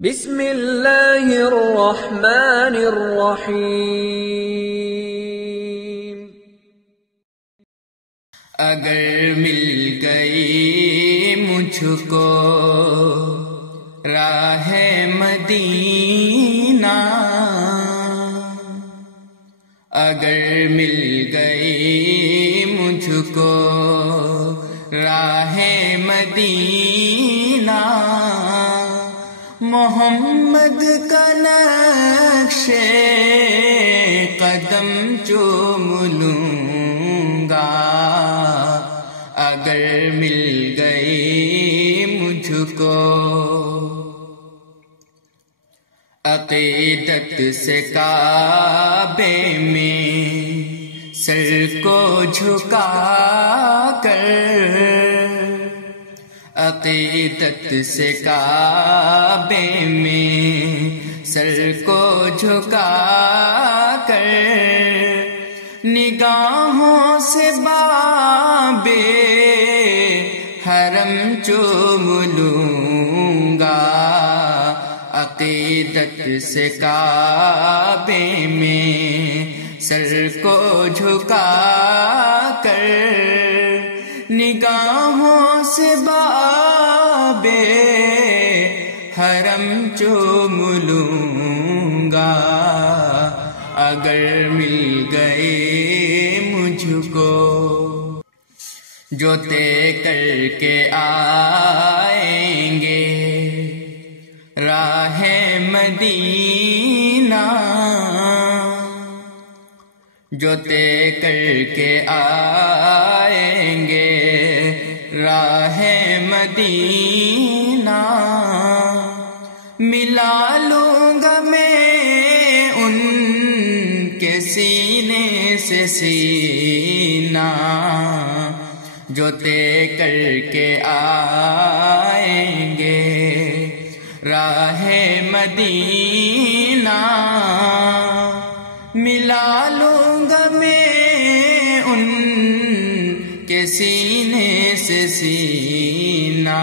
بسم اللہ الرحمن الرحیم۔ اگر مل گئی مجھ کو راہ مدینہ، اگر مل گئی مجھ کو راہ مدینہ، محمد کا نقش قدم چوم لوں گا، اگر مل گئی مجھ کو۔ عقیدت سے کعبے میں سر کو جھکا کر، عقیدت سے کعبے میں سر کو جھکا کر، نگاہوں سے باب حرم چوم لوں گا، عقیدت سے کعبے میں سر کو جھکا کر، نگاہوں سے باب حرم چوم لوں گا، اگر مل گئے مجھ کو۔ جو طے کر کے آئیں گے راہ مدینہ، جو طے کر کے آئیں گے راہ مدینہ، ملا لوں گا میں ان کے سینے سے سینہ، جو طے کر کے آئیں گے راہ مدینہ، ملا لوں گا میں ان کے سینے سے سینہ،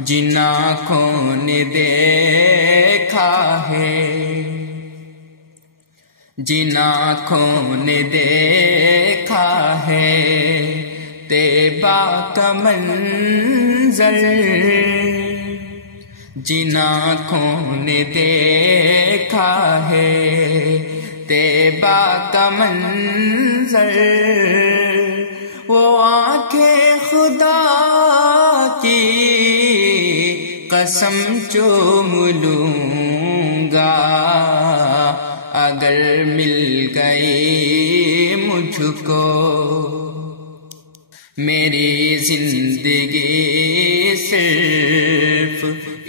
جن آنکھوں نے دیکھا ہے، جن آنکھوں نے دیکھا ہے طیبہ کا منظر، جن آنکھوں نے دیکھا ہے طیبہ کا منظر، وہ آنکھیں خدا کی قسم چوم لوں گا، اگر مل گئی مجھ کو۔ میری زندگی صرف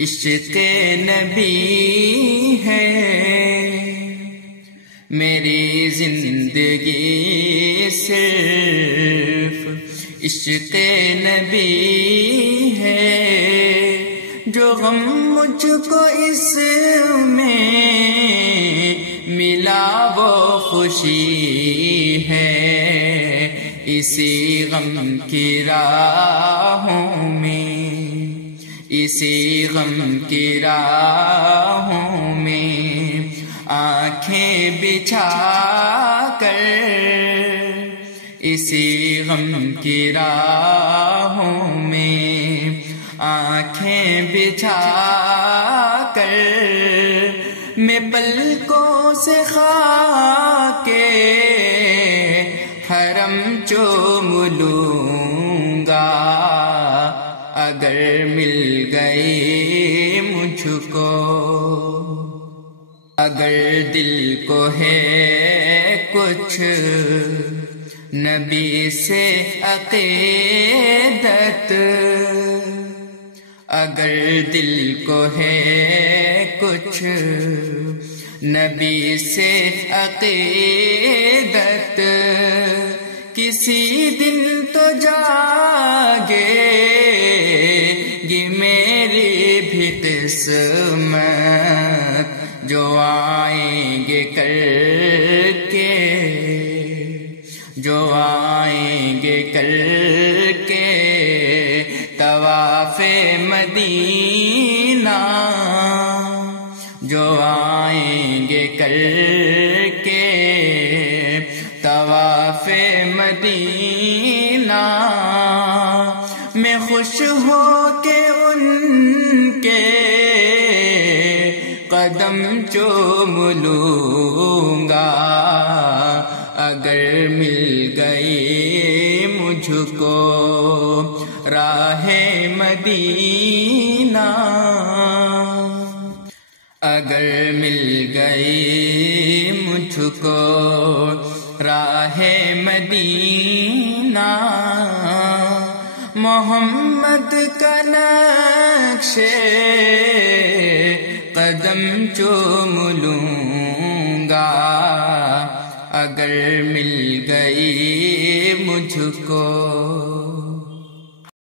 عشق نبی ہے، میری زندگی صرف عشق نبی ہے، جو غم مجھ کو اس میں ملا وہ خوشی ہے، اسی غم کی راہوں میں، اسی غم کی راہوں میں آنکھیں بچھا کر، اسی غم کی راہوں میں آنکھیں بچھا کر، میں پلکوں سے خاک حرم چوم لوں گا، اگر مل گئی مجھ کو۔ اگر دل کو ہے کچھ نبی سے عقیدت، اگر دل کو ہے کچھ نبی سے عقیدت، کسی دن تو جاگے گی میری بھی قسمت، جو آئیں گے کر کے، جو آئیں گے کر کے طواف مدینہ، کر کے طواف مدینہ میں خوش ہو کے ان کے قدم چوم لوں گا اگر مل گئی مجھ کو راہ مدینہ، اگر مل گئی مجھ کو راہ مدینہ، محمد کا نقش قدم چوم لوں گا اگر مل گئی مجھ کو